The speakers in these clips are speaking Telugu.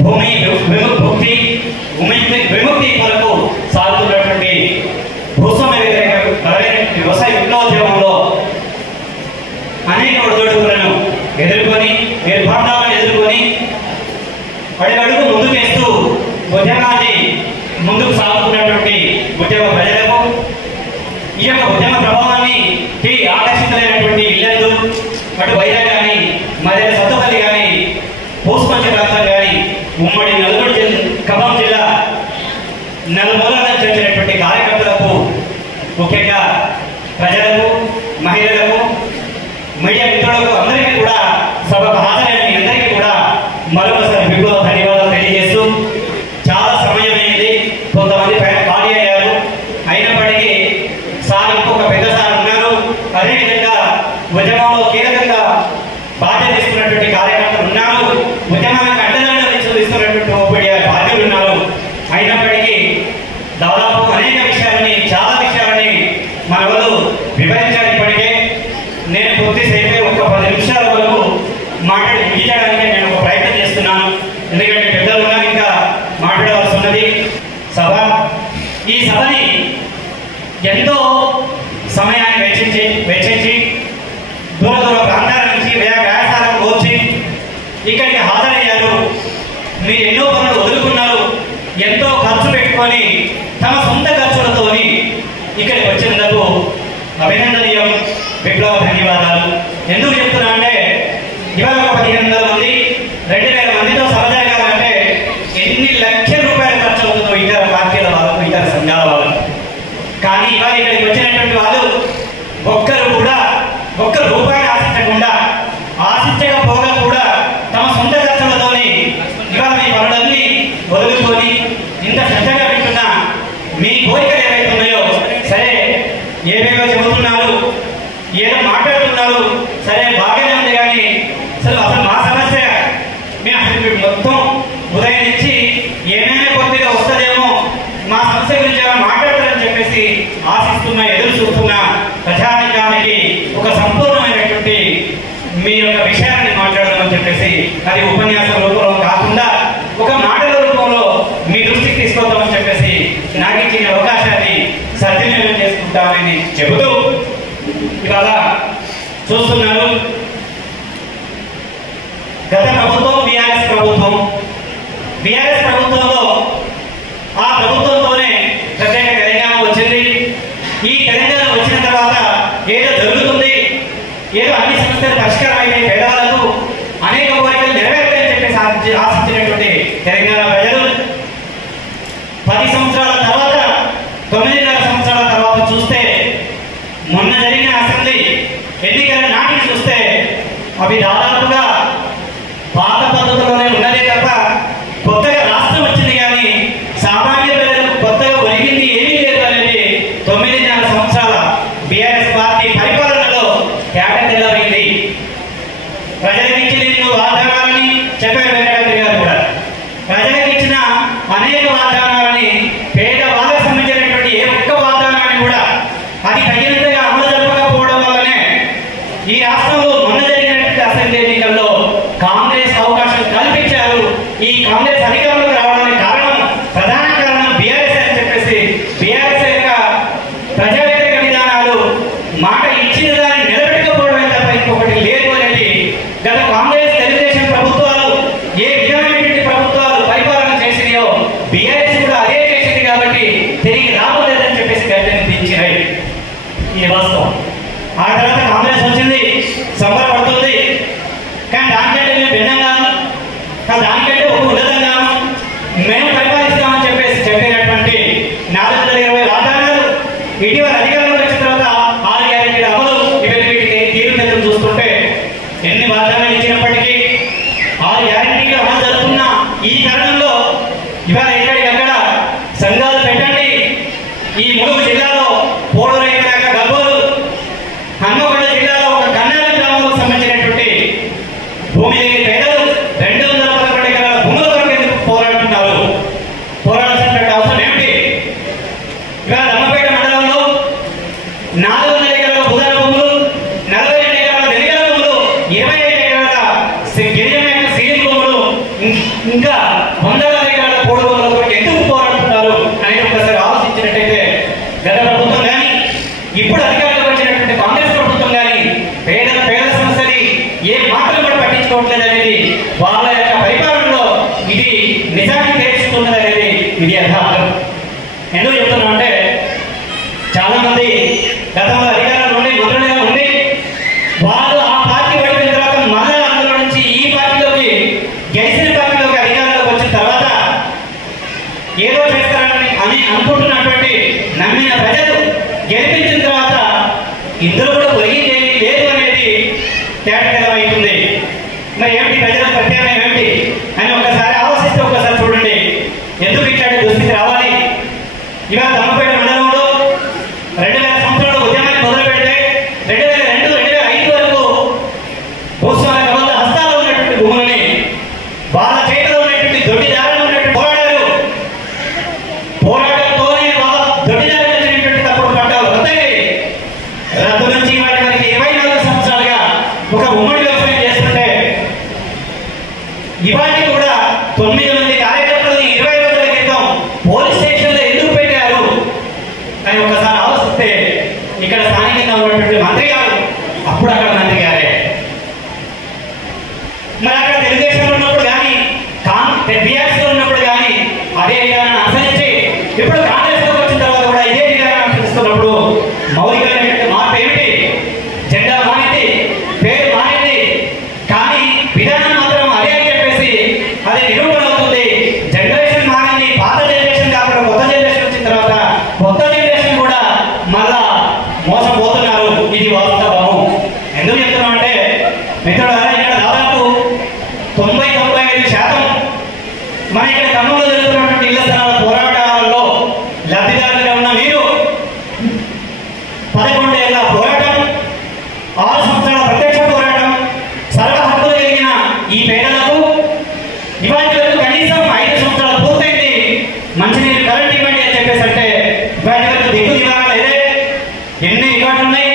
భూమి విముక్తి కొరకు సాగుతున్నటువంటి భూస్వామ్య వ్యవసాయ విప్లవోద్యమంలో అనేక ఒడిదుడుకులను ఎదుర్కొని నిర్బంధాలను ఎదుర్కొని అడుగడుగు ముందుకేస్తూ ఉద్యమాన్ని ముందుకు సాగుతున్నటువంటి ఉద్యమ ప్రజలకు ఈ యొక్క ఉద్యమ ప్రభావాన్ని ఆకర్షితులైనటువంటి ఇళ్లలు అటు వైరా కానీ మధ్య సత్తుపల్లి కానీ పూసుపంచ ప్రాంతం కానీ ఉమ్మడి నల్గొండ ఖమ్మం జిల్లా నలుమూలల నుంచి వచ్చినటువంటి కార్యకర్తలకు ముఖ్యంగా ప్రజలకు మహిళలకు మీడియా మిత్రులకు అందరికీ కూడా సభకు హాజరైన మీ అందరికీ కూడా మరొకసారి విప్లవ ధన్యవాదాలు తెలియజేస్తూ చాలా సమయమైంది, కొంతమంది పైన ఖాళీ అయ్యారు. అయినప్పటికీ సార్ ఇంకొక పెద్ద సార్ ఉన్నారు, అదేవిధంగా ఉద్యమంలో కీలకంగా బాధ్యత తీసుకున్నటువంటి కార్యకర్తలు ఉన్నారు, ఉద్యమానికి అండదండలు ఇస్తున్నటువంటి ఓపీడీఆర్ బాధ్యులు ఉన్నారు. అయినప్పటికీ దాదాపు అనేక విషయాలని చాలా విషయాలని మన వాళ్ళు వివరించారు. ఇప్పటికే నేను కొద్దిసేపే ఒక 10 నిమిషాల వరకు మాట్లాడి ముగించడానికి నేను ఒక ప్రయత్నం చేస్తున్నాను. ఎందుకంటే పెద్దలు ఉన్నారు, ఇంకా మాట్లాడవలసి ఉన్నది. ఈ సభని ఎంతో సమయాన్ని వెచ్చించి దూర ప్రాంతాల నుంచి వ్యాసాలను కోర్చి ఇక్కడికి హాజరయ్యారు. మీరు ఎన్నో పనులు వదులుకున్నారు, ఎంతో ఖర్చు పెట్టుకొని తమ సొంత ఖర్చులతోని ఇక్కడికి వచ్చినందుకు అభినందనీయం, విప్లవ ధన్యవాదాలు. ఎందుకు చెప్తున్నా అంటే ఇవాళ 1500 మంది 2000 మందితో సభ జరగాలంటే ఎన్ని లక్షల రూపాయలు ఖర్చు అవుతుందో ఇతర పార్టీల వాళ్ళకు, ఇతర సంఘాల వాళ్ళకు. కానీ ఇవాళ ఇక్కడికి వచ్చినటువంటి వాళ్ళు ఒక్క రూపాయి ఆశించకపోగా కూడా తమ సొంత ఖర్చులతోని ఇవాళ మీ పనులన్నీ వదులుకొని ఇంత శ్రద్ధగా వింటున్నా మీ కోరికలు ఏవైతే ఉన్నాయో, సరే ఏవేవో చెబుతున్నారు, ఏదో మాట్లాడుతున్నారు, సరే బాగానే ఉంది. కానీ అసలు మా సమస్య మేము అసలు మొత్తం ఉదయం నుంచి ఏమైనా కొద్దిగా వస్తుందేమో, మా సమస్య గురించి ఏమైనా మాట్లాడతారని చెప్పేసి ఆశిస్తున్నా, ఎదురు చూస్తున్నా ప్రజానికానికి ఒక సంపూర్ణమైనటువంటి మీ యొక్క విషయాన్ని మాట్లాడదామని చెప్పేసి, అది ఉపన్యాసం రూపంలో కాకుండా ఒక మాటల రూపంలో మీ దృష్టికి తీసుకొద్దామని చెప్పేసి నాకు ఇచ్చిన అవకాశాన్ని సద్వినియోగం చేసుకుంటామని చెబుతూ, ఇవాళ చూస్తున్నారు గత ప్రభుత్వం బీఆర్ఎస్ ప్రభుత్వంలో ఆ ప్రభుత్వంతోనే ప్రత్యేక తెలంగాణ వచ్చింది. ఈ తెలంగాణ వచ్చిన తర్వాత ఏదో జరుగుతుంది, ఏదో అన్ని సమస్యలు పరిష్కారం అయితే పేదవాళ్ళకు అనేక కోరికలు నెరవేరుతాయని చెప్పేసి ఆశించినటువంటి తెలంగాణ ప్రజలు 10 సంవత్సరాల తర్వాత 9.5 సంవత్సరాల తర్వాత చూస్తే, మొన్న జరిగిన అసెంబ్లీ ఎన్నికల నాటికి చూస్తే అవి దాదాపుగా పాత పద్ధతిలోనే ఉన్నదే తప్ప కొత్తగా రాష్ట్రం వచ్చింది కానీ సామాన్య ప్రజలకు కొత్తగా ఒరిగింది ఏమీ లేదు అనేది 9.5 సంవత్సరాల బీఆర్ఎస్ పార్టీ పరిపాలనలో తేటతెల్లమైంది. ప్రజలకు ఇచ్చిన వాగ్దానాలని చెప్పారు వెంకటరెడ్డి గారు కూడా. ప్రజలకు ఇచ్చిన అనేక వాగ్దానాలని పేదవాళ్ళకు సంబంధించినటువంటి ఏ ఒక్క వాగ్దానాన్ని కూడా అది తగినంతగా అమలు జరపకపోవడం వల్లనే ఈ రాష్ట్రంలో మొన్న జరిగినటువంటి అసెంబ్లీ ఎన్నికల్లో కాంగ్రెస్ అవకాశం కల్పించారు. ఈ కాంగ్రెస్ అధికారంలోకి రావడానికి ప్రధాన కారణం బీఆర్ఎస్ అని చెప్పేసి, బీఆర్ఎస్ యొక్క ప్రజా వ్యతిరేక విధానాలు మాట ఇచ్చిన దాన్ని నిలబెట్టకపోవడమే తప్ప ఇంకొకటి లేదు అనేది గత కాంగ్రెస్ తెలుగుదేశం ప్రభుత్వాలు ఏ విధమైనటువంటి ప్రభుత్వాలు పరిపాలన చేసినాయో బీఆర్ఎస్ కూడా అదే చేసింది. కాబట్టి తిరిగి రాబోలేదని చెప్పేసి గర్జించినాయి. ఇది వాస్తవం. ఆ తర్వాత కాంగ్రెస్ వచ్చింది, సంబరపడుతుంది. కానీ దానికంటే మేము భిన్నంగాను, దానికంటే ఒక ఉన్నతంగా మేము పరిపాలిస్తామని చెప్పేసి చెప్పినటువంటి 420 వాగ్దానాలు ఇటీవల అధికారంలోకి వచ్చిన తర్వాత 6 గ్యారెంటీల అమలు, వీటికి తీరుతెన్నులు చూస్తుంటే ఎన్ని వాగ్దానాలు ఇచ్చినప్పటికీ 6 గ్యారెంటీలు అమలు జరుగుతున్న ఈ తరుణంలో ఇవాళ ఎక్కడికక్కడ సంఘాలు పెట్టండి. ఈ ములుగు జిల్లాలో పోడూరు ఎకరాక గబ్బోలు, హన్మకొండ జిల్లాలో ఒక కన్నాల గ్రామంలో సంబంధించినటువంటి భూమి లేని పేదలు 211 ఎకరాల భూముల వరకు ఎందుకు పోరాడుతున్నారు? పోరాడాల్సినటువంటి అవసరం ఏమిటి? ఇవాళ అమ్మపేట మండలంలో 400 ఎకరాల బుధాన భూములు, 42 ఎకరాల వెలిగల భూములు, 25 ఎకరాల గిరిజన సీలింగ్ భూములు ఇంకా వందల ఎకరాల పోడుగోలతో ఎందుకు పోరాడుతున్నారు అనేది ఒకసారి ఆలోచించినట్టయితే గత ప్రభుత్వం కానీ ఇప్పుడు అధికారంలోకి వచ్చినటువంటి కాంగ్రెస్ ప్రభుత్వం కానీ పేద సమస్యని ఏ మాత్రం కూడా పట్టించుకోవట్లేదు అనేది వాళ్ళ యొక్క పరిపాలనలో ఇది నిజాన్ని తెలుస్తున్నది అనేది ఇది యథార్థం. ఎందుకు చెప్తున్నాం అంటే చాలా మంది గతంలో అధికారంలో ఉండి మంత్రులుగా ఉండి వాళ్ళు ఆ పార్టీ పడిన తర్వాత మళ్ళీ అందులో నుంచి ఈ పార్టీలోకి గెలిచిన పార్టీలోకి అధికారంలోకి వచ్చిన తర్వాత ఏదో చేస్తారని అనుకుంటున్నటువంటి నమ్మిన ప్రజలు గెలిపించిన తర్వాత ఇందులో కూడా ఒరిగింది ఏమీ లేదు అనేది తేటతెల్లమవుతుంది. మరి ఏమిటి ప్రజల ప్రత్యామ్నాయం ఏమిటి అని ఒకసారి ఆలోచిస్తే ఒకసారి చూడండి ఎందుకు ఇట్లాంటి దుస్థితి రావాలి. ఇవాళ దమ్మపేట మండలంలో 2000 సంవత్సరంలో ఉద్యమాన్ని మొదలు పెడితే 2002-2005 వరకు భూస్వామ్య కబంధ హస్తాల్లో ఉన్నటువంటి భూములని వాళ్ళ చేతిలో ఉన్నటువంటి దొడ్డిదారులు ఉన్నటువంటి పోరాటంతోనే వాళ్ళ దొడ్డిదారులు వచ్చినటువంటి తప్పుడు పట్టాలు రద్దు నుంచి వాటి వరకు 24 సంవత్సరాలుగా ఒక ఉమ్మడి వ్యవసాయం చేస్తుంటే ఇవాటి కూడా 9 మంది కార్యకర్తలని 20 రోజుల క్రితం పోలీస్ స్టేషన్లో ఎందుకు పెట్టారు అని ఒకసారి ఆలోచిస్తే ఇక్కడ స్థానికంగా ఉన్నటువంటి మంత్రి గారు అప్పుడు అక్కడ మంత్రి గారే. మరి అక్కడ తెలుగుదేశంలో ఉన్నప్పుడు కానీ బీఆర్ఎస్లో ఉన్నప్పుడు కానీ అదే విధానాన్ని అనుసరించి ఇప్పుడు కాంగ్రెస్లోకి వచ్చిన తర్వాత కూడా ఇదే విధానాన్ని అనుసరిస్తున్నప్పుడు మౌలికమైనటువంటి మార్పు ఏమిటి? జెండా మారింది, పేరు మారింది, కానీ విధానం మాత్రం అదే అని చెప్పేసి అది నిరూపణ అవుతుంది. జనరేషన్ మారింది, పాత జనరేషన్ కాకుండా కొత్త జనరేషన్ వచ్చిన తర్వాత కొత్త జనరేషన్ కూడా మళ్ళా మోసపోతున్నారు. ఇది వాస్తవము. ఎందుకు చెప్తున్నాం అంటే మిత్రులారా ఇక్కడ దాదాపు 90-95% మన ఇక్కడ ఖమ్మంలో జరుగుతున్నటువంటి ఇళ్ల స్థలాల పోరాటాలలో లబ్ధిదారులుగా ఉన్న మీరు 11 ఏళ్ల పోరాటం, 6 సంవత్సరాల ప్రత్యక్ష పోరాటం, సర్వ హక్కులు కలిగిన ఈ పేదలకు ఇవాటి వరకు కనీసం 5 సంవత్సరాలు పూర్తయింది. మంచినీరు కరెంట్ ఇవ్వండి అని చెప్పేసి అంటే ఇవాటి వరకు దిక్కు దివాగా లేదే. ఎన్ని రికార్డులు ఉన్నాయి,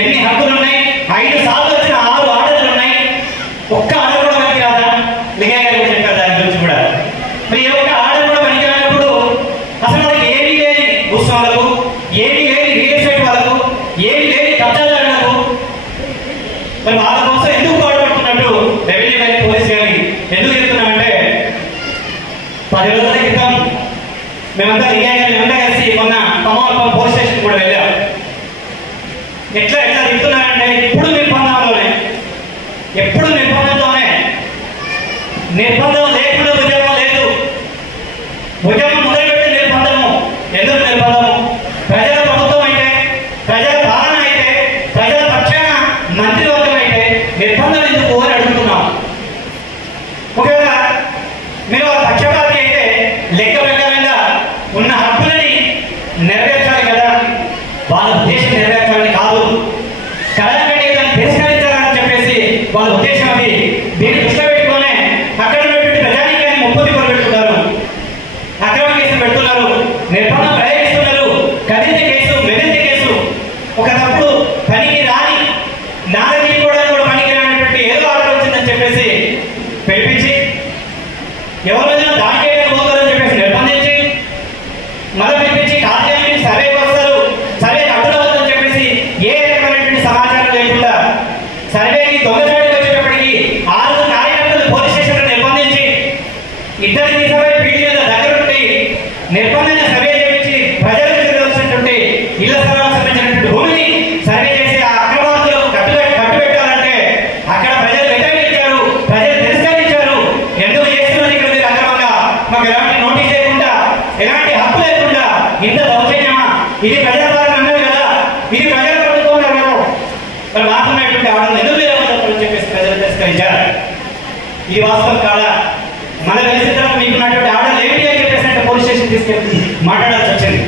ఎన్ని హక్కులు ఉన్నాయి, 5 సార్లు వచ్చిన 6 ఆర్డర్లు ఉన్నాయి. ఒక్క ఆర్డర్ కూడా మనకి రాదా? లింగయ్య గారు చెప్పారు దాని గురించి కూడా. మరి ఏ ఒక్క ఆర్డర్ కూడా పనికి రానప్పుడు అసలు వాళ్ళకి ఏమీ లేని భూస్వాములకు, ఏమీ లేని రియల్ ఎస్టేట్ వాళ్ళకు, ఏమీ లేని కబ్జాదారులకు మరి వాళ్ళ కోసం ఎందుకు పాటుపడుతున్నట్టు రెవెన్యూ కానీ పోలీస్ కానీ ఎందుకు చెప్తున్నామంటే 10 రోజుల క్రితం మేమంతా లింగయ్య గారిని మేమంతా కలిసి మొన్న ఖమ్మం పోలీస్ స్టేషన్ కూడా వెళ్ళాం. ఎట్లా చెప్తున్నారంటే ఎప్పుడు నిర్బంధంలోనే, ఎప్పుడు నిర్బంధంతోనే. నిర్బంధం లేకుండా ఉద్యమం లేదు. ఉద్యమం మొదలుపెట్టి నిర్బంధము. ఎందుకు నిర్బంధము? ప్రజల ప్రభుత్వం అయితే, ప్రజల పాలన అయితే, ప్రజల పక్షాన మంత్రివర్గం అయితే నిర్బంధం ఎందుకు అని అడుగుతున్నాం. ఒకవేళ మీరు వాళ్ళ పక్షపాతి అయితే లెక్క ప్రకారంగా ఉన్న హక్కులని నెరవేర్చాలి కదా. వాళ్ళ ఉద్దేశం నెరవేర్చాలని కాదు, కళాకంటే దాన్ని తిరస్కరించాలని చెప్పేసి వాళ్ళ ఉద్దేశం అది. దీన్ని దృష్టిలో పెట్టుకునే అక్కడ ఉన్నటువంటి ప్రజానీకాన్ని ముప్పుది కొనబెట్టుకున్నారు, అక్రమ కేసులు పెడుతున్నారు, నిర్బంధం ప్రయోగిస్తున్నారు, కదింత కేసు, మెదింత కేసు. ఒక తప్పుడు పనికి రాని నాలుగు కూడా పనికి రానటువంటి ఏదో ఆర్డర్ వచ్చిందని చెప్పేసి పిలిపించి ఎవరైనా దానికే పోతారని చెప్పేసి నిర్బంధించి మళ్ళీ పిలిపించి కార్యాలయం సర్వేకి వస్తారు, సర్వేకి అడ్డులవుతుందని చెప్పేసి ఏ రకమైనటువంటి సమాచారం లేకుండా సర్వేకి దొంగచాటుకు వచ్చేటప్పటికి 6 కార్యకర్తలు పోలీస్ స్టేషన్లో నిర్బంధించి ఇద్దరిని తీసుకుపోయి పీడి మీద దగ్గర ఉండి నిర్బంధంగా సర్వే చేయించి ప్రజలకు తెలిసినటువంటి ఇళ్ల స్థలాలకు సంబంధించినటువంటి భూమిని సర్వే చేసి ఆ అక్రమార్కులకు కట్టుబెట్టాలంటే అక్కడ ప్రజలు వ్యతిరేకించారు, ప్రజలు తిరస్కరించారు. ఎందుకు చేస్తున్నారు ఇక్కడ మీరు అక్రమంగా? మాకు ఎలాంటి నోటీస్ లేకుండా, ఎలాంటి హక్కు లేకుండా ఇంత దౌర్జన్యమా? ఇది ప్రజాపాలన అన్నారు కదా, ఇది ప్రజల ప్రభుత్వం అన్నారు కదా. మరి మాకున్నటువంటి ఆర్డర్ ఎందుకు లేదని చెప్పేసి ప్రజలు తిరస్కరించారు. ఇది వాస్తవం కాదా? మన తెలిసిన తర్వాత మీకున్నటువంటి ఆర్డర్ ఏమిటి అని చెప్పేసి అంటే పోలీస్ స్టేషన్ తీసుకెళ్ళి మాట్లాడాల్సి వచ్చింది.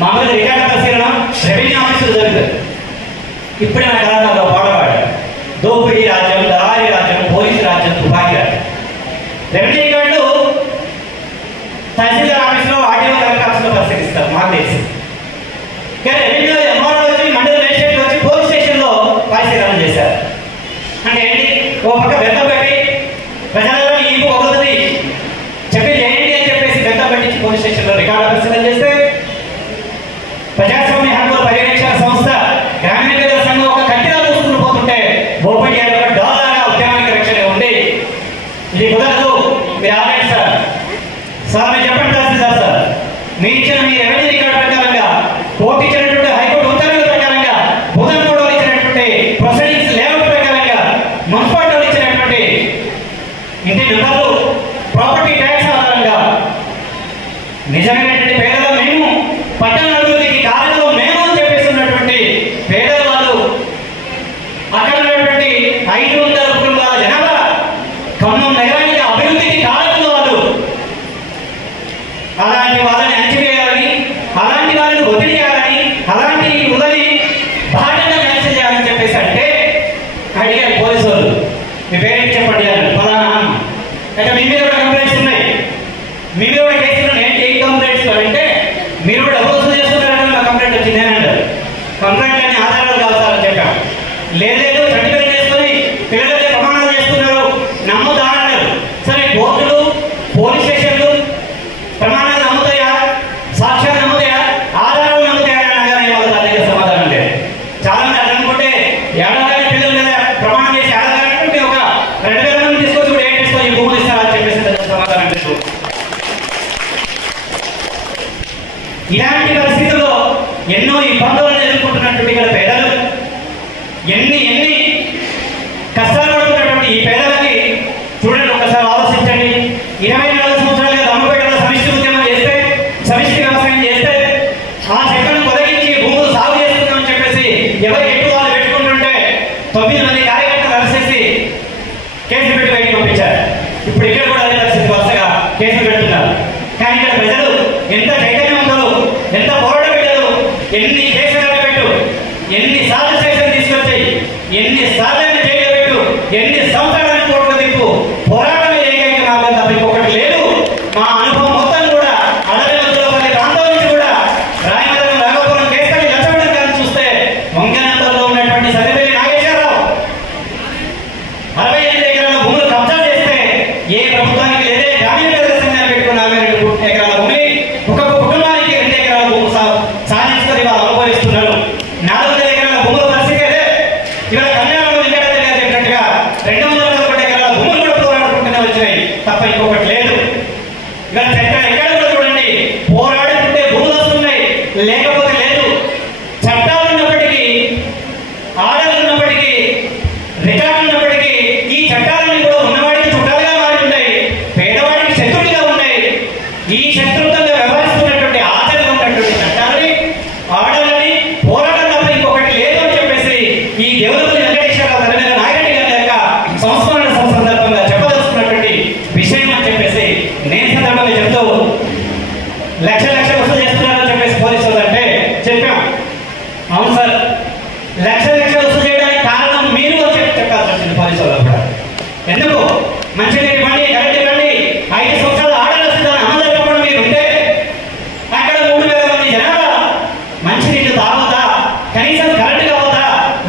మామూలుగా రికార్డు పరిశీలన రెవెన్యూ ఆఫీసులు జరుగుతుంది. ఇప్పుడే నా కళాకారులు పాట పాడారు. దోపిడీ రాజ్యం, దళారీ రాజ్యం, పోలీసు రాజ్యం, తుపాకీ రాజ్యం. రెవెన్యూ రికార్డులు తహసీల్దార్ ఆఫీసులో, ఆర్టీఓ కలెక్టర్ ఆఫీసులో పరిశీలిస్తారు మాకు తెలిసి. కానీ రెవెన్యూ ఎంఆర్ఓ వచ్చి, మండల మేజిస్ట్రేట్ వచ్చి పోలీస్ స్టేషన్లో పరిశీలన చేశారు. అంటే ఏంటి? ఓ పక్క బెత్తం పెట్టి ప్రజలలో ఈ పొగలుతుంది చెప్పి చేయండి అని చెప్పేసి గంట పట్టించి పోలీస్ స్టేషన్లో రికార్డు పరిశీలన చేస్తే ప్రజాస్వామ్య హక్కుల పరిరక్షణ సంస్థ గ్రామీణ పేదల సంఘం ఒక కట్టిగా చూసుకుని పోతుంటే ఓపెన్ $1 ఉద్యమానికి రక్షణ ఉంది. ఇది కుదరదు, మీరు ఆగండి సార్. సార్ మీరు చెప్పండి తహసీల్దార్ సార్, మీ ఇచ్చిన మీ రెవెన్యూ రికార్డు ప్రకారంగా కోర్టు ఇచ్చినటువంటి హైకోర్టు ఉత్తర్వుల ప్రకారంగా బుధన్ కూడా ఇచ్చినటువంటి ప్రొసీడింగ్స్ లేఅవుట్ ప్రకారంగా మున్సిపాలిటీ ఇచ్చినటువంటి ఇంటి నెంబర్లు ప్రాపర్టీ ట్యాక్స్ ఆధారంగా నిజమైనటువంటి పేదలు మేము పట్టణ అభివృద్ధికి కారణం మేము అని చెప్పేస్తున్నటువంటి పేదల వాళ్ళు అక్కడ ఉన్నటువంటి 500 కుటుంబాల జనాభా ఖమ్మం నగరానికి అభివృద్ధికి కారణం వాళ్ళు. అలాంటి వాళ్ళని అణచివేయాలని, అలాంటి వాళ్ళని ఒత్తిడి చేయాలని, అలాంటి ఉదని బాటగా న్యాయం చేయాలని చెప్పేసి అంటే అడిగారు పోలీసు వాళ్ళు, మీ పేరెంట్ చెప్పండి అన్నారు. ఫలానా అంటే మీ మీద కూడా కంప్లైంట్స్ ఉన్నాయి, మీ మీద కూడా కేసులు ఉన్నాయి. ఏంటి కంప్లైంట్స్ అంటే మీరు కూడా డబ్బులు వసూలు చేస్తున్నారని నా కంప్లైంట్ వచ్చింది అని అంటారు. కంప్లైంట్ అన్ని ఆధారాలు కావాలని చెప్పాం. లేదు సర్టిఫికేట్ చేసుకొని పిల్లలకి ప్రమాణాలు చేస్తున్నారు నమ్ముతానన్నారు. సరే కోర్టులు పోలీస్ స్టేషన్లు ప్రమాణాలు నమ్ముతాయా, సాక్ష్యాలు నమ్ముతాయా, ఆధారాలు నమ్ముతాయా అనగానే వాళ్ళ దగ్గర సమాధానం లేదు. చాలా మంది అర్థం అనుకుంటే ఏడాది పిల్లల మీద ప్రమాణం చేసి ఏడాది ఒక 2000 మంది తీసుకొచ్చి కూడా ఏం తీసుకొని భూములు ఇస్తారని చెప్పేసి సమాధానం లేదు. ఇలాంటి పరిస్థితుల్లో ఎన్నో ఇబ్బందులను ఎదుర్కొంటున్నటువంటి ఇక్కడ పేదలు, ఎన్ని కష్టాలు పడుతున్నటువంటి ఈ పేదలకి చూడండి, ఒకసారి ఆలోచించండి. 24 సంవత్సరాలుగా దమ్మపేటలో సమిష్టి ఉద్యమం చేస్తే, సమిష్టి వ్యవసాయం చేస్తే ఆ చెట్లను తొలగించి భూములు సాగు చేస్తున్నామని చెప్పేసి ఎవరికి ఎక్కువ వాళ్ళు పెట్టుకుంటుంటే 9 మంది కార్యకర్తలు అరెస్ట్ కేసులు పెట్టి బయటకు పంపించారు. ఇప్పుడు ఇక్కడ కూడా అదే పరిస్థితి, వరుసగా కేసులు పెడుతున్నారు. కానీ ఇక్కడ ప్రజలు ఎంత చైతన్యవంతులు, ఎంత పోరాట బిడ్డలు, ఎన్ని కేసులు పెట్టు, ఎన్నిసార్లు స్టేషన్ తీసుకొచ్చాయి, ఎన్నిసార్లు జైలు పెట్టు, ఎన్ని సంవత్సరాలను కోర్టులు తిప్పు, పోరాటమే ఏకైక మార్గం తప్ప ఇంకొకటి లేదు. మా అనుభవం మొత్తం కూడా అడవి మధ్యలో ప్రతి ప్రాంతం నుంచి కూడా రాయమగరం, రాఘవపురం, కేసుకొని లక్షపడం కానీ చూస్తే వంగనంతలో ఉన్నటువంటి సరిపల్లి నాగేశ్వరరావు 65 ఎకరాల భూములు కబ్జా చేస్తే ఏ ప్రభుత్వానికి లేదే. గ్రామీణ పేదల సంఘాన్ని పెట్టుకున్న 42 ఎకరాల భూమి ఒక్కొక్క కుటుంబానికి 2 ఎకరాల భూమి సాధించుకొని వాళ్ళు అనుభవిస్తున్నారు. 400 ఎకరాల భూముల పరిస్థితి అదే. ఇవాళ కన్యాకుమారి వెంకటాద్రి గారు చెప్పినట్టుగా 211 ఎకరాల భూములు కూడా పోరాడుకుంటూనే వచ్చినాయి తప్ప ఇంకొకటి లేదు. ఇవాళ చట్టాలు ఎక్కడ కూడా చూడండి, పోరాడుకుంటే భూములు వస్తున్నాయి, లేకపోతే లేదు. చట్టాలు ఉన్నప్పటికీ, ఆర్డర్లు ఉన్నప్పటికీ, రికార్డులు ఉన్నప్పటికీ ఈ చట్టాలన్నీ కూడా ఉన్నవాడికి చుట్టాలుగా మారి ఉంటాయి, పేదవాడికి శత్రువులుగా ఉన్నాయి. ఈ శత్రుత్వంగా వ్యవహరిస్తున్నటువంటి ఆచరణ ఉన్నటువంటి చట్టాలని, ఆర్డర్లని, పోరాటం తప్ప ఇంకొకటి లేదు అని చెప్పేసి ఈ దేవులపల్లి వెంకటేశ్వరరావు తన మీద నాయకుడి గారి యొక్క సంస్మరణ సందర్భంగా చెప్పదలుచుకున్నటువంటి విషయం అని చెప్పేసి నేను సందర్భంగా చెప్తూ, లక్షలు వసూలు చేస్తున్నారని చెప్పేసి పోలీసులు అంటే చెప్పాం. అవును సార్, లక్షలు వసూలు చేయడానికి కారణం మీరు అని చెప్పాల్సి వచ్చింది పోలీసులు కూడా. ఎందుకు? మంచినీటి ఇవ్వండి, కరెంట్ ఇవ్వండి, 5 సంవత్సరాలు ఆర్డర్ వస్తుందని అమలు జరపడం మీరు ఉంటే అక్కడ 3000 మంది జనాభా మంచినీళ్ళు తాగుతా, కనీసం కరెంట్ కావద్దా,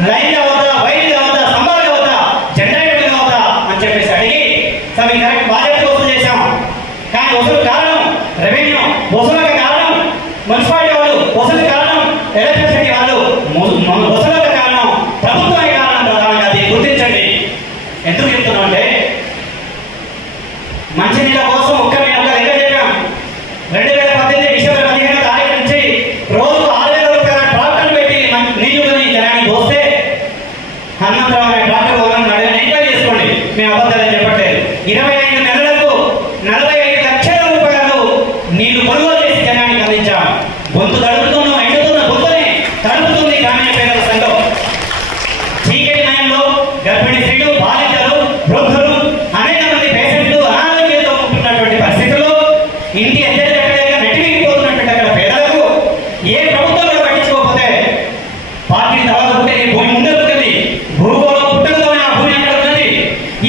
లైన్ కావద్దా, వైర్లు కావద్దా, స్తంభాలు కావద్దా, జనరేటర్లు కావద్దా అని చెప్పేసి అడిగి సరే కరెక్ట్ బాధ్యత వసూలు చేశాం. కానీ వసూలు కారణం రెవెన్యూ, వసూలకు కారణం మున్సిపాలిటీ వాళ్ళు, వసూలు కారణం ఎలక్ట్రిసిటీ వాళ్ళు, వసూలకు కారణం ప్రభుత్వానికి కారణం. ప్రధానంగా అది గుర్తించండి. ఎందుకు చెప్తున్నాం అంటే మంచినీళ్ళ కోసం ఒక్క లెక్క చెప్పాం. 2018 డిసెంబర్ 15వ తారీఖు నుంచి రోజు 6000 రూపాయల ట్రాక్టర్ పెట్టి నీళ్లు కొని జనానికి పోస్తే హనుమంతరావు అనే ట్రాక్టర్ ఓనర్ అడిగిన ఎంక్వైరీ చేసుకోండి, మేము అబద్ధాలని చెప్పట్లేదు. 25 నెలలకు 45 లక్షల రూపాయలు నీళ్లు కొనుగోలు చేసి జనానికి అందించాం. గొంతు తడుపుతున్న ఎండుతున్న గొంతుని తడుపుతుంది గ్రామీణ పేదల సంఘం. చీకటి మయంలో గర్భిణీ స్త్రీలు, బాలికలు, వృద్ధులు, అనేక మంది పేషెంట్లు అనారోగ్యంతో ఉంటున్నటువంటి పరిస్థితుల్లో ఇంటి ఎక్కడెక్కడైనా నెట్టిపోతున్నటువంటి అక్కడ పేదలకు ఏ ప్రభుత్వం కూడా పట్టించుకోకపోతే పార్టీ తర్వాత పుట్టే భూమి ముందే పుట్టింది. భూగోళం పుట్టుకతోనే ఆ భూమి అక్కడ ఉన్నది.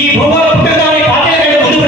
ఈ భూగోళం పుట్టుకతోనే పార్టీల కంటే ముందు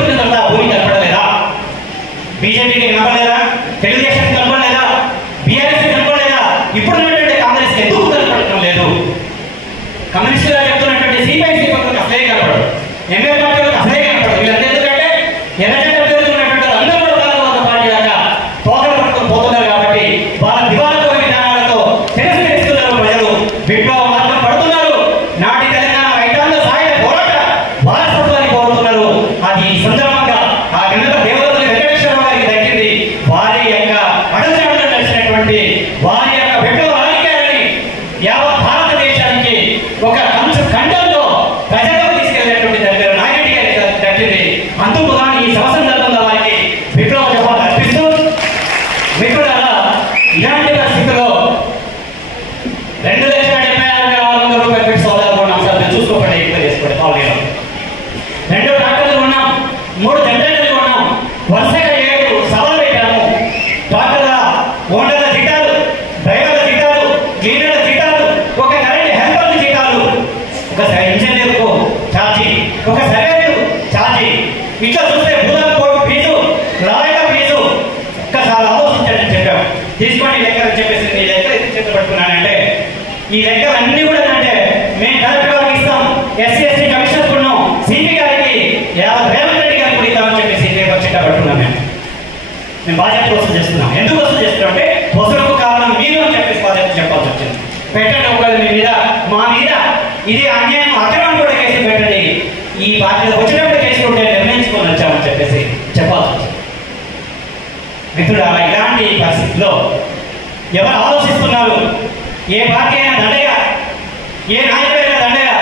ఇట్లా చూస్తే భూదాన్ కోర్టు ఫీజు లాయక ఫీజు ఒక్కసారి ఆలోచించండి చెప్పాము. తీసుకోండి లెక్కలు అని చెప్పేసి నీ లెక్కలు చేతులు పట్టుకున్నానంటే ఈ లెక్కలు అన్ని కూడా అంటే మేము కలెక్టర్ గారికి ఇస్తాం, ఎస్సీ ఎస్టీ కమిషనర్ ఉన్నాం, సిపి గారికి రేవంత్ రెడ్డి గారికి కూడా ఇద్దామని చెప్పేసి పేపర్ చిట్టా పట్టుకున్నాం. మేము బాధ్యత వసూలు చేస్తున్నాం. ఎందుకు వసూలు చేస్తున్నాం అంటే వసూలుకు కారణం మీరు అని చెప్పేసి బాధ్యత చెప్పాల్సి వచ్చింది. పెట్టండి ఒకవేళ మీ మీద మా మీద ఇది అన్యాయం అక్రమం కూడా కేసు పెట్టండి, ఈ పార్టీలో వచ్చినప్పుడు కేసు ఉంటే నిర్ణయించుకొని వచ్చామని చెప్పేసి చెప్పాల్సి వచ్చింది. మిత్రుడు అలా ఇలాంటి పరిస్థితుల్లో ఎవరు ఆలోచిస్తున్నారు? ఏ పార్టీ అయినా దండగా, ఏ నాయకుడైనా దండగా,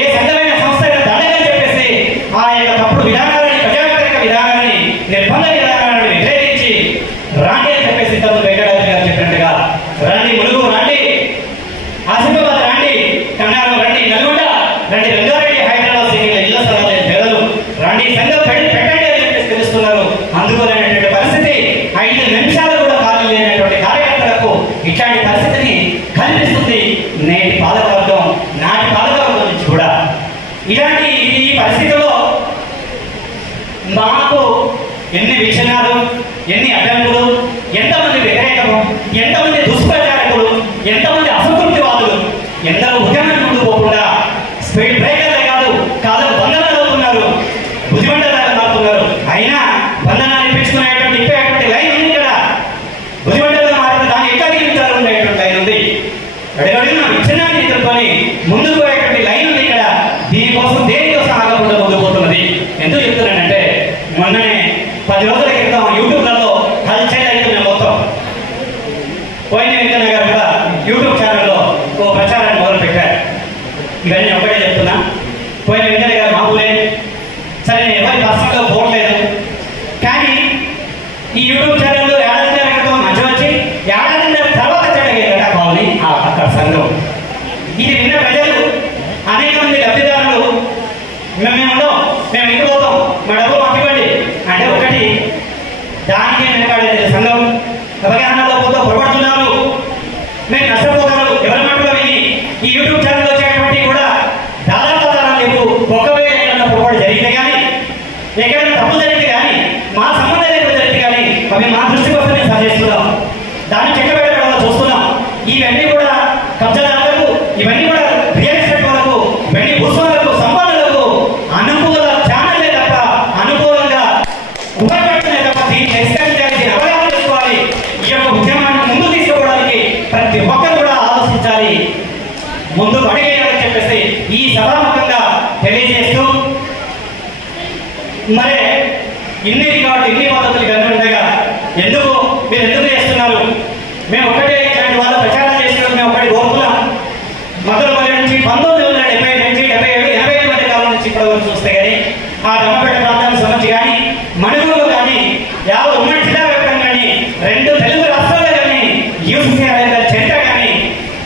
ఏ సంఘమైన సంస్థ అయినా దండగా అని చెప్పేసి ఆ యొక్క తప్పుడు విధానాలని, ప్రజావ్యతిరేక విధానాన్ని, నిర్బంధ విధానాలను వ్యతిరేకించి రాండి అని చెప్పేసి తమ వెంకటాద్రి గారు చెప్పినట్టుగా రండి, ములుగు రండి, ఆసిఫాబాద్ రండి, కర్ణాటక రండి, నల్గొండ రండి, రంగారెడ్డి, హైదరాబాద్ సిటీలో ఇళ్ల స్థలాలు పేదలు రండి, సంఘం పెట్టండి అని చెప్పేసి తెలుస్తున్నారు. అందుకోలేనటువంటి పరిస్థితి 5 నిమిషాలు కూడా ఖాళీ లేనటువంటి కార్యకర్తలకు ఇట్లాంటి పరిస్థితిని కల్పిస్తుంది నేటి పాలకవర్గం, నాటి పాలకవర్గం నుంచి కూడా. ఇలాంటి ఈ పరిస్థితుల్లో మాకు ఎన్ని విక్షణాలు, ఎన్ని అడ్డంకులు, ఎంతమంది వ్యతిరేకము, ఎంతమంది దుష్ప్రచారకులు, ఎంతమంది అసంతృప్తివాదులు, ఎందరో ఉద్యమం ముందు పోకుండా స్పీడ్ బ్రేకర్లే కాదు కాళ్ళకు బంధనాలు అవుతున్నారు, బుద్ధిమండలాలు మారుతున్నారు. అయినా బంధనాలు ఇప్పించుకునేటువంటి ఇప్పేటువంటి లైన్ ఉంది ఇక్కడ. బుద్ధిమండలంగా మారిన దాని ఎక్కడికి ఉండేటువంటి లైన్ ఉంది. అడుగడుగున విచ్ఛిన్నాన్ని ఎదుర్కొని ముందుకు పోయేటువంటి లైన్ ఉంది ఇక్కడ. దీనికోసం దేనికోసం ఆగకుండా ముందుకు పోతున్నది. ఎందుకు చెప్తున్నానంటే మొన్ననే 10 రోజుల క్రితం యూట్యూబ్లలో హల్చల్ అవుతుంది మొత్తం. పోయిన వెంకన్న గారు కూడా యూట్యూబ్ ఛానల్లో ఓ ప్రచారాన్ని మొదలు పెట్టారు. ఇవన్నీ ఒకటే చెప్తున్నా. పోయిన వెంకన్న గారు మామూలే, సరే నేను ఎవరి పర్సనల్గా పోవట్లేదు, కానీ ఈ యూట్యూబ్ ఛానల్లో ఏడాదిన్నర క్రితం మధ్య వచ్చి ఏడాదిన్నర తర్వాత చెడ్డగా కావాలి అక్కడ సంఘం. ఇది విన్న ప్రజలు, అనేక మంది లబ్ధిదారులు మేము ఇంటికి పోతాం, మా డబ్బులు మాకు ఇవ్వండి అంటే ఒకటి దానికి వెనకాడేది సంఘం. అవగాహనలో పోతూ పొరపడుతున్నారు, మేము నష్టపోతారు. ఎవరి మాటలో విని ఈ యూట్యూబ్ ఛానల్ వచ్చేటువంటి కూడా దాదాపు లేవు. ఒకవేళ ఏదైనా పొరపాటు జరిగితే కానీ, ఎక్కడైనా తప్పు జరిగితే కానీ, మా సంబంధం లేకుండా జరిగితే కానీ అవి మా దృష్టికి వస్తే మేము సరిచేస్తున్నాం, దాన్ని చెక్క పెట్టడం చూస్తున్నాం. ఇవన్నీ కూడా కబ్జాదారులకు, ఇవన్నీ కూడా రియల్ ఎస్టేట్ వాళ్ళకు, ఇవన్నీ భూస్వాములకు, సంపన్నులకు అనుకూల ఛానల్లే తప్ప అనుకూలంగా ఉపయోగపడుతున్నాయి తప్ప దీన్ని పరిష్కరించాలి, దీన్ని అవగాహన చేసుకోవాలి. ఈ యొక్క ఉద్యమాన్ని ముందు తీసుకోవడానికి ప్రతి ఒక్కరు కూడా ఆలోచించాలి, ముందు అడిగేయాలని చెప్పేసి ఈ సభాముఖంగా తెలియజేస్తూ, మరి ఇన్ని రికార్డు, ఇన్ని పద్ధతులు కనుండగా మీరు ఎందుకు చేస్తున్నారు? మేము ఒకటే ఇట్లాంటి వాళ్ళు ప్రచారం చేసినప్పుడు మేము ఒకటి కోరుకున్నాం. మధురపల్లి నుంచి 1970 నుంచి 77, 85 మధ్య కాలం నుంచి ఇప్పటి వరకు చూస్తే కానీ ఆ దమ్మపేట ప్రాంతానికి సంబంధించి కానీ, మణుగూరు కానీ, యావత్ ఉమ్మడి జిల్లా వ్యాప్తంగా కానీ, 2 తెలుగు రాష్ట్రాల్లో కానీ యూసీసీ చరిత్ర కానీ,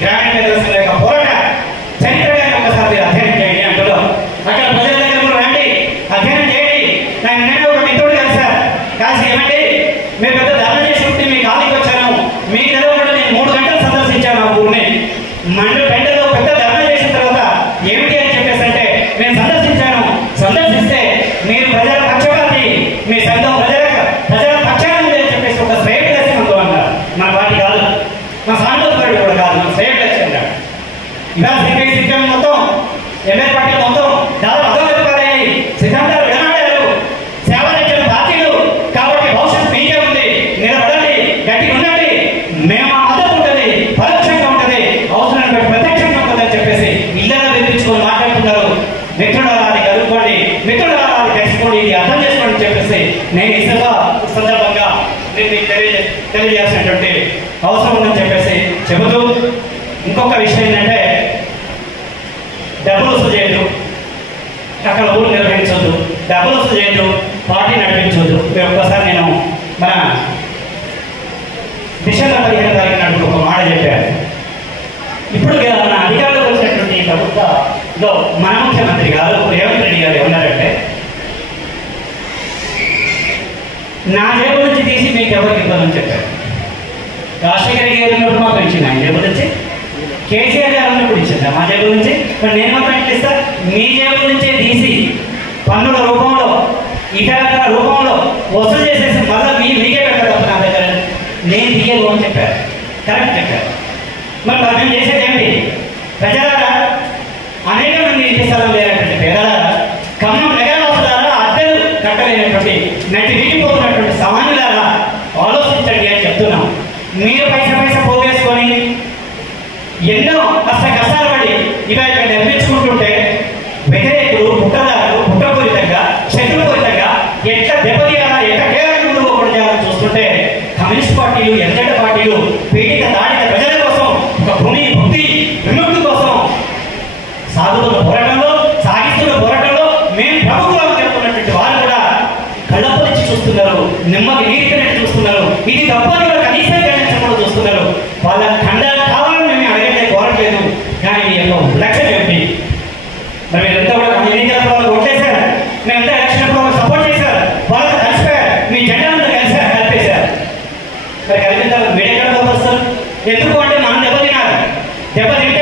గ్రామీణ ప్రజల యొక్క పోరాట చరిత్ర కానీ ఒకసారి మీరు అధ్యయనం చేయండి అంటున్నాం. అక్కడ ప్రజల దగ్గర కూడా రండి, అధ్యయనం చేయండి. నేను ఒక మిత్రుడు కలిసి ఏమంటే మీరు పెద్ద ధర్మ చేసి ఉంటే మీ కాలికి వచ్చాను, మీకు తెలవకుండా నేను 3 గంటలు సందర్శించాను ఆ ఊరిని. పెంటలో పెద్ద ధర్మ చేసిన తర్వాత ఏమిటి అని చెప్పేసి అంటే నేను సందర్శిస్తే మీరు ప్రజల పక్షపాతి, మీ సంఘం ప్రజల పక్షాన ఉంది అని చెప్పేసి ఒక శ్రేయట్ లక్ష్యం అన్నారు. మన పార్టీ కాదు, మా సానుభూతి కూడా కాదు, మన శ్రేయట్ లక్ష్యం అన్నారు. ఇలా సిపిఎం మొత్తం, ఎంఎల్ పార్టీ మొత్తం దాదాపు అధోగతిపాలయ్యాయి, సిద్ధాంతాలు విడనాడారు, సేవలక్షణ పార్టీలు. కాబట్టి భవిష్యత్తు మీకే ఉంది, నిలబడండి, గట్టిగా ఉండండి, మేము ఆ మద్దతు ఉంటుంది, పరోక్షంగా ఉంటుంది, అవసరం ప్రత్యక్షంగా ఉంటుంది అని చెప్పేసి ఇళ్ళలో వినిపించుకొని మాట్లాడుతున్నారు. మిత్రులారా అది కలుపుకోండి, మిత్రులారా అది తెలుసుకోండి, ఇది అర్థం చేసుకోండి అని చెప్పేసి నేను ఈ సందర్భంగా నేను మీకు తెలియజేసినటువంటి అవసరం ఉందని చెప్పేసి చెబుతూ, ఇంకొక విషయం ఏంటంటే డబ్బులు వసూలు చేయొద్దు, అక్కడ ఊరు నిర్వహించొద్దు, డబ్బులు వసూలు చేయొద్దు, పార్టీ నడిపించొద్దు. ఒక్కసారి నేను మన డిసెంబర్ 15వ తారీఖు నాడు ఒక మాట చెప్పారు. ఇప్పుడు మన అధికారులకు వచ్చినటువంటి ప్రభుత్వంలో మన ముఖ్యమంత్రి గారు రేవంత్ రెడ్డి గారు ఏమన్నారంటే, నా జేబు నుంచి తీసి మీకు ఎవరికి ఇవ్వాలని చెప్పారు. రాజశేఖర రెడ్డి గారు ఉన్నప్పుడు మాకు ఇచ్చింది ఆయన జేబు నుంచి, కేసీఆర్ గారు ఉన్నప్పుడు ఇచ్చిందా మా జేబు నుంచి? మరి నేను మాత్రం ఎట్లా ఇస్తా? మీ జేబు నుంచే తీసి పన్నుల రూపంలో ఇతర రూపంలో వసూలు చేసేసి మళ్ళీ మీకే పెట్టారు తప్ప నా దగ్గర నేను తీయదు అని చెప్పారు. కరెక్ట్ చెప్పారు. మరి మనం చేసేది ఏమిటి? ప్రజలారా, అనేక మంది ఇంటి స్థలం లేనటువంటి పేదలారా, ఖమ్మం నగరవాసులారా, అద్దెలు కట్టలేనటువంటి నటి వీడిపోతున్నటువంటి సామాన్యులారా ఆలోచించండి అని చెప్తున్నాం. మీరు పైసా పోగేసుకొని ఎన్నో కష్టాలు పడి ఇవి ఇక్కడ నిర్మించుకుంటుంటే వ్యతిరేకులు పుట్టదారులు పుట్టపూరితంగా శత్రుపూరితంగా ఎట్లా దెబ్బతీయాలా, ఎట్లా కేవలం ముందు పోకూడదు చూస్తుంటే కమ్యూనిస్ట్ పార్టీలు, ఎన్జెడ్ పార్టీలు పీడిత దాడిత ప్రజల కోసం, ఒక భూమి భక్తి విముక్తి కోసం సాగుతున్న పోరాటంలో మేము ప్రభుత్వం చెప్తున్నటువంటి వారు కూడా కళ్ళప్పొచ్చి చూస్తున్నారు, నెమ్మది నీటినట్టు చూస్తున్నారు. ఇది తప్పని కూడా కనీసం గణించకుండా చూస్తున్నారు. వాళ్ళ ఖండాలు కావాలని మేము అడగట్లే, కోరట్లేదు. కానీ మీ యొక్క లక్ష్యం ఏమిటి? మరి మీరంతా కూడా ఎన్నికల వాళ్ళు ఓట్లేశారు, మేమంతా ఎలక్షన్ సపోర్ట్ చేశారు, వాళ్ళతో కలిసిపోయారు, మీ జెండా అంతా కలిపేశారు. మరి కలిపిన మీరెక్కడ వస్తారు? ఎందుకు అంటే మనం దెబ్బతినాలి. దెబ్బతింటే